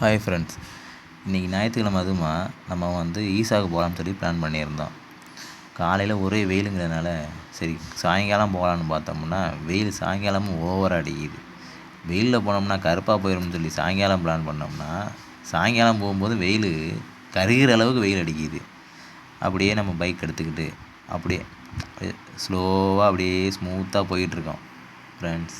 Hi friends இன்றைக்கி ஞாயிற்றுக்கிழமை அதுமா நம்ம வந்து ஈசாவுக்கு போகலான்னு சொல்லி பிளான் பண்ணியிருந்தோம். காலையில் ஒரே வெயிலுங்கிறதுனால சரி சாயங்காலம் போகலான்னு பார்த்தோம்னா வெயில் சாயங்காலமும் ஓவராக அடிக்குது. வெயிலில் போனோம்னா கருப்பாக போயிடும்னு சொல்லி சாயங்காலம் பிளான் பண்ணோம்னா சாயங்காலம் போகும்போது வெயில் கருகிற அளவுக்கு வெயில் அடிக்குது. அப்படியே நம்ம பைக் எடுத்துக்கிட்டு அப்படியே ஸ்லோவாக அப்படியே ஸ்மூத்தாக போயிட்டுருக்கோம். ஃப்ரெண்ட்ஸ்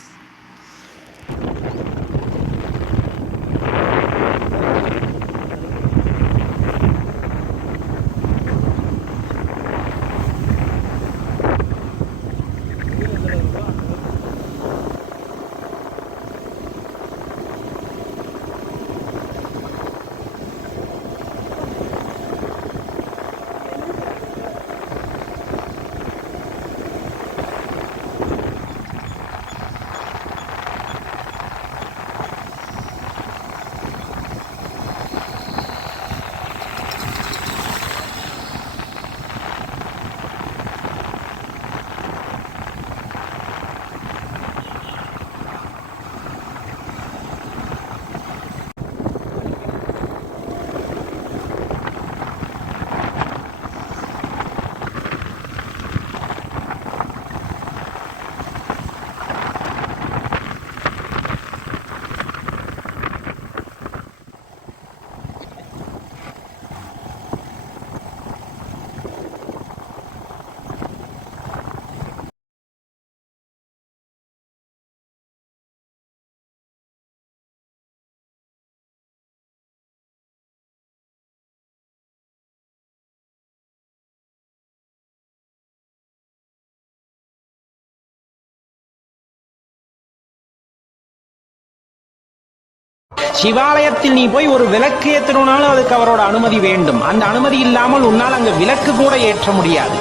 சிவாலயத்தில் நீ போய் ஒரு விளக்கு ஏற்றணும்னாலும் அதுக்கு அவரோட அனுமதி வேண்டும். அந்த அனுமதி இல்லாமல் உன்னால் அங்கு விளக்கு கூட ஏற்ற முடியாது.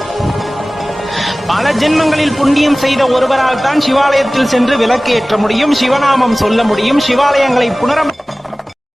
பல ஜென்மங்களில் புண்ணியம் செய்த ஒருவரால் தான் சிவாலயத்தில் சென்று விளக்கு ஏற்ற முடியும் சிவநாமம் சொல்ல முடியும் சிவாலயங்களை புனரமை